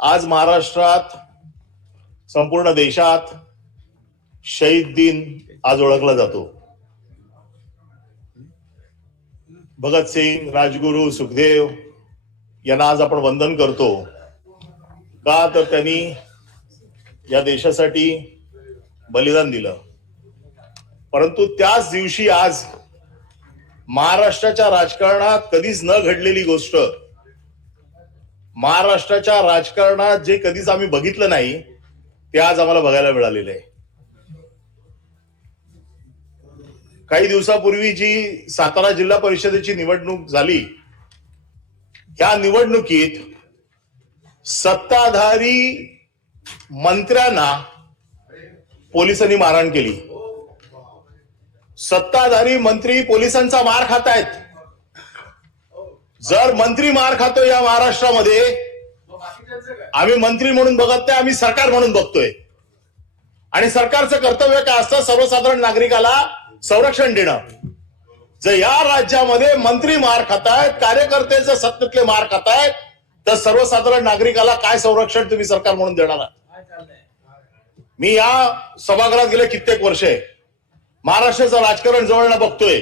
आज महाराष्ट्रात संपूर्ण देशात शहीद दिन आज ओळखला जातो. भगतसिंग, राजगुरू, सुखदेव यांना आज आपण वंदन करतो. का तर त्यांनी या देशासाठी बलिदान दिलं. परंतु त्याच दिवशी आज महाराष्ट्राच्या राजकारणात कधीच न घडलेली गोष्ट, महाराष्ट्राच्या राजकारणात जे कधीच आम्ही बघितलं नाही ते आज आम्हाला बघायला मिळालेलं आहे. काही दिवसापूर्वी जी सातारा जिल्हा परिषदेची निवडणूक झाली, या निवडणुकीत सत्ताधारी मंत्र्यांना पोलिसांनी मारहाण केली. सत्ताधारी मंत्री पोलिसांचा मार खात आहेत. जर मंत्री मार खातो या महाराष्ट्रामध्ये, आम्ही मंत्री म्हणून बघत नाही, आम्ही सरकार म्हणून बघतोय. आणि सरकारचं कर्तव्य काय असतं? सर्वसाधारण नागरिकाला संरक्षण देणं. जर या राज्यामध्ये मंत्री मार खातायत, कार्यकर्ते जर सत्तेतले मार खातायत, तर सर्वसाधारण नागरिकाला काय संरक्षण तुम्ही सरकार म्हणून देणार? मी या सभागृहात गेले कित्येक वर्ष महाराष्ट्राचं राजकारण जवळनं बघतोय.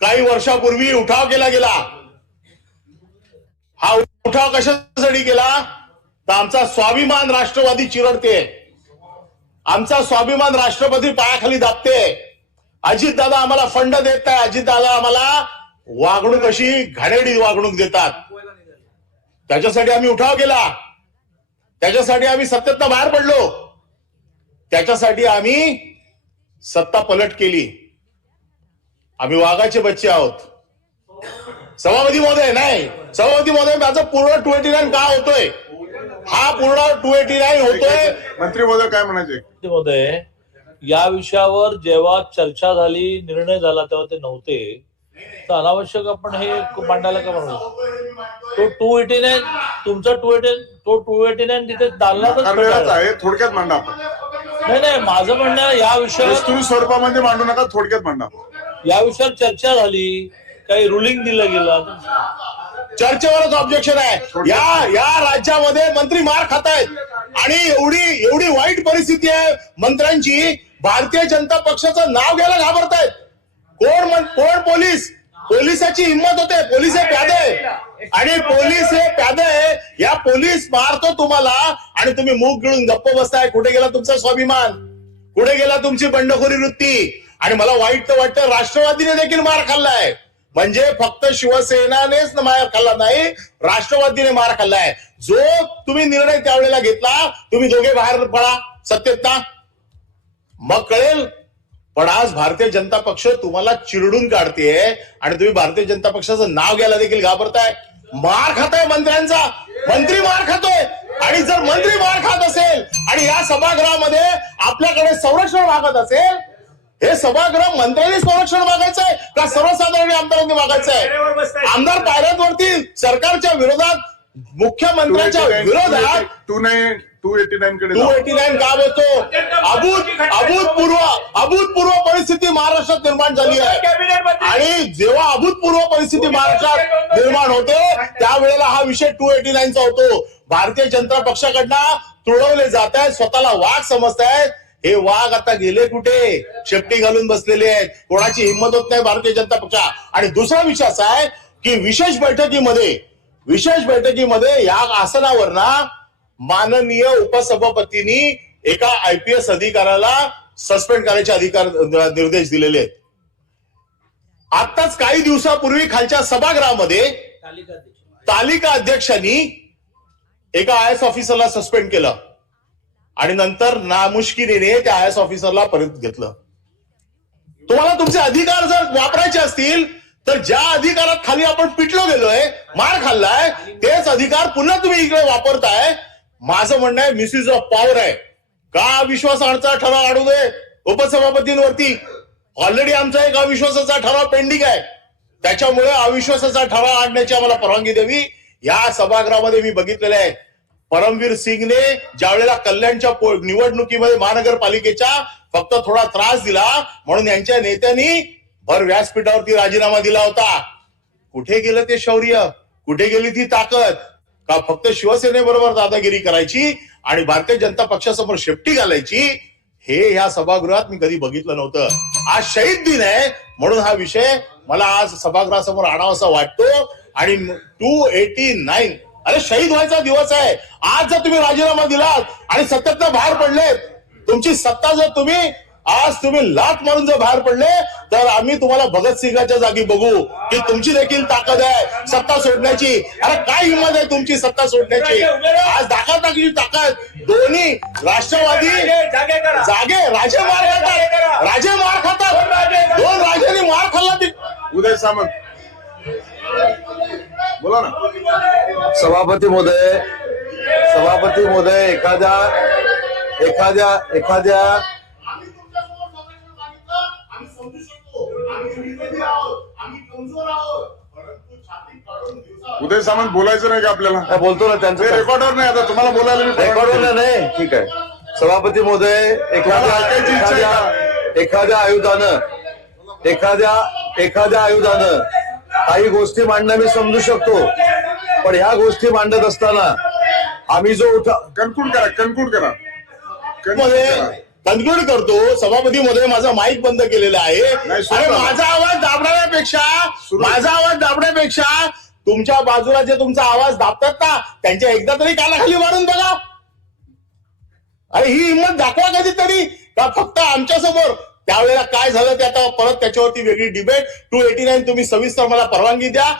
काही वर्षापूर्वी उठाव केला गेला. हा उठाव कशासाठी केला? तर आमचा स्वाभिमान राष्ट्रवादी चिरडते, आमचा स्वाभिमान राष्ट्रपती पायाखाली दाबते. अजितदादा आम्हाला फंड देत नाही, अजितदादा आम्हाला वागणूक अशी घाणेरडी वागणूक देतात. त्याच्यासाठी आम्ही उठाव केला, त्याच्यासाठी आम्ही सत्तेतनं बाहेर पडलो, त्याच्यासाठी आम्ही सत्ता पलट केली. आम्ही वाघाचे बच्चे आहोत. सभापती महोदय, नाही सभापती महोदय, माझं पूर्ण 289 का होतोय? हा पूर्ण 289 होतोय. मंत्री महोदय काय म्हणायचे? महोदय, या विषयावर जेव्हा चर्चा झाली, निर्णय झाला, तेव्हा ते नव्हते. तर अनावश्यक आपण हे मांडायला का म्हणून? तो 289 तुमचा 289 तिथे दालनातच आहे. थोडक्यात मांडा आपण. नाही, माझं म्हणणं या विषयावर तुम्ही स्वरूपामध्ये मांडू नका, थोडक्यात मांडा. या विषयावर चर्चा झाली, काही रुलिंग दिलं गेलं, चर्चेवरच ऑब्जेक्शन आहे. या राज्यामध्ये मंत्री मार खात आहेत आणि एवढी वाईट परिस्थिती आहे मंत्र्यांची, भारतीय जनता पक्षाचं नाव घ्यायला घाबरतायत. कोण पोलिसाची हिंमत होते? पोलीस हे प्यादे, आणि पोलीस हे प्यादे. या पोलीस मारतो तुम्हाला आणि तुम्ही मूग गिळून गप्प बसताय. कुठे गेला तुमचा स्वाभिमान? कुठे गेला तुमची बंडखोरी वृत्ती? आणि मला वाईट तर वाटतं, राष्ट्रवादीने देखील मार खाल्लाय. म्हणजे फक्त शिवसेनानेच मार खाल्ला नाही, राष्ट्रवादीने मार खाल्लाय. जो तुम्ही निर्णय त्यावेळेला घेतला, तुम्ही दोघे बाहेर पडा सत्तेत ना, मग कळेल. पण आज भारतीय जनता पक्ष तुम्हाला चिरडून काढतेय आणि तुम्ही भारतीय जनता पक्षाचं नाव घ्यायला देखील घाबरताय. मार खाताय मंत्र्यांचा, मंत्री मार खातोय. आणि जर मंत्री मार खात असेल आणि या सभागृहामध्ये आपल्याकडे संरक्षण मागत असेल, हे सभागृह मंत्र्यांनी संरक्षण मागायचंय का सर्वसाधारण आमदारांनी मागायचंय? आमदार पायऱ्यांवरती सरकारच्या विरोधात, मुख्यमंत्र्यांच्या विरोधात 289 कडे 289 का होतो? अभूतपूर्व परिस्थिती महाराष्ट्रात निर्माण झाली आहे. आणि जेव्हा अभूतपूर्व परिस्थिती महाराष्ट्रात निर्माण होते, त्यावेळेला हा विषय 289चा होतो. भारतीय जनता पक्षाकडनं तुळवले जात आहेत, स्वतःला वाघ समजतायत. हे वाघ आता गेले कुठे? शेपटी घालून बसलेले आहेत. कोणाची हिंमत होत नाही भारतीय जनता पक्षा. आणि दुसरा विषय असा आहे की विशेष बैठकीमध्ये या आसनावर ना माननीय उपसभापतींनी एका IPS अधिकाऱ्याला सस्पेंड करायचे निर्देश दिलेले आहेत. आताच काही दिवसापूर्वी खालच्या सभागृहामध्ये तालिका अध्यक्षांनी एका IAS ऑफिसरला सस्पेंड केलं आणि नंतर नामुष्किरीने त्या IAS ऑफिसरला परत घेतलं. तुम्हाला तुमचे अधिकार जर वापरायचे असतील तर ज्या अधिकारात खाली आपण पिटलो गेलोय, मार खाल्लाय, तेच अधिकार पुन्हा तुम्ही इकडे वापरताय. माझं म्हणणं आहे मिसयूज ऑफ पॉवर आहे. का विश्वासाचा ठराव आणू दे उपसभापतींवरती? ऑलरेडी आमचा एक अविश्वासाचा ठराव पेंडिंग आहे. त्याच्यामुळे अविश्वासाचा ठराव आणण्याची आम्हाला परवानगी द्यावी. या सभागृहामध्ये मी बघितलेलं आहे, परमवीर सिंगने ज्यावेळेला कल्याणच्या निवडणुकीमध्ये महानगरपालिकेच्या फक्त थोडा त्रास दिला म्हणून यांच्या नेत्यांनी भर व्यासपीठावरती राजीनामा दिला होता. कुठे गेलं ते शौर्य? कुठे गेली ती ताकद? का फक्त शिवसेनेबरोबर दादागिरी करायची आणि भारतीय जनता पक्षासमोर शेपटी घालायची? हे ह्या सभागृहात मी कधी बघितलं नव्हतं. आज शहीद दिन आहे म्हणून हा विषय मला आज सभागृहासमोर आणावासा वाटतो. आणि 289 अरे शहीद व्हायचा दिवस आहे. आज जर तुम्ही राजीनामा दिलात आणि सत्तेतनं बाहेर पडलेत, तुमची सत्ता जर तुम्ही लाथ मारून जर बाहेर पडले, तर आम्ही तुम्हाला भगतसिंगाच्या जागी बघू की तुमची देखील ताकद आहे सत्ता सोडण्याची. अरे काय हिंमत आहे तुमची सत्ता सोडण्याची? आज दाखवण्याची ताकद दोन्ही राष्ट्रवादी जागे राजे मार खातात. दोन राजांनी मार खाल्ला. उदय सामंत बोला ना. सभापती महोदय एखाद्या उदय सामंत बोलायचं नाही का आपल्याला? काय बोलतो ना त्यांचं रेकॉर्डवर नाही. आता तुम्हाला बोलायला मी रेकॉर्डवर नाही. ठीक आहे. सभापती महोदय एखाद्या आयुधानं काही गोष्टी मांडणं मी समजू शकतो, पण ह्या गोष्टी मांडत असताना आम्ही जो कन्क्लूड करा. कन्क्लूड करतो. सभापती मध्ये माझा माईक बंद केलेला आहे. नाही, सुरू अरे करा. माझा आवाज दाबण्यापेक्षा तुमच्या बाजूला जे तुमचा आवाज दाबतात ना, त्यांच्या एकदा तरी कानाखाली मारून बघा. अरे ही हिंमत दाखवा कधीतरी. का फक्त आमच्या समोर? त्यावेळेला काय झालं ते आता परत त्याच्यावरती वेगळी डिबेट. 289 तुम्ही सविस्तर मला परवानगी द्या.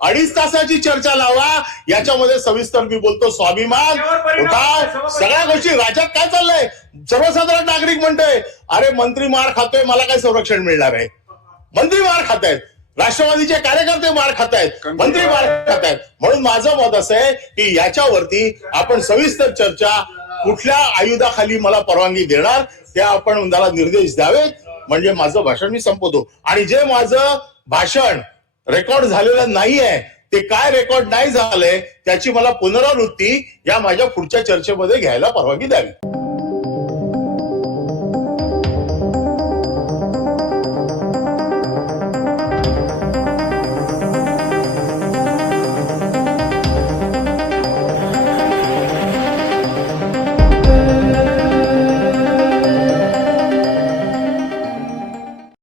2.5 तासाची चर्चा लावा. याच्यामध्ये सविस्तर मी बोलतो. स्वाभिमान उठाव सगळ्या गोष्टी. राज्यात काय चाललंय? सर्वसाधारण नागरिक म्हणतोय अरे मंत्री मार खातोय, मला काय संरक्षण मिळणार आहे? मंत्री मार खातायत, राष्ट्रवादीचे कार्यकर्ते मार खातायत, मंत्री मार खातायत. म्हणून माझं मत असं आहे की याच्यावरती आपण सविस्तर चर्चा, कुठल्या आयुधाखाली मला परवानगी देणार त्या आपण मला निर्देश द्यावेत. म्हणजे माझं भाषण मी संपवतो. आणि जे माझं भाषण रेकॉर्ड झालेलं नाहीये, ते काय रेकॉर्ड नाही झालंय त्याची मला पुनरावृत्ती या माझ्या पुढच्या चर्चेमध्ये घ्यायला परवानगी द्यावी.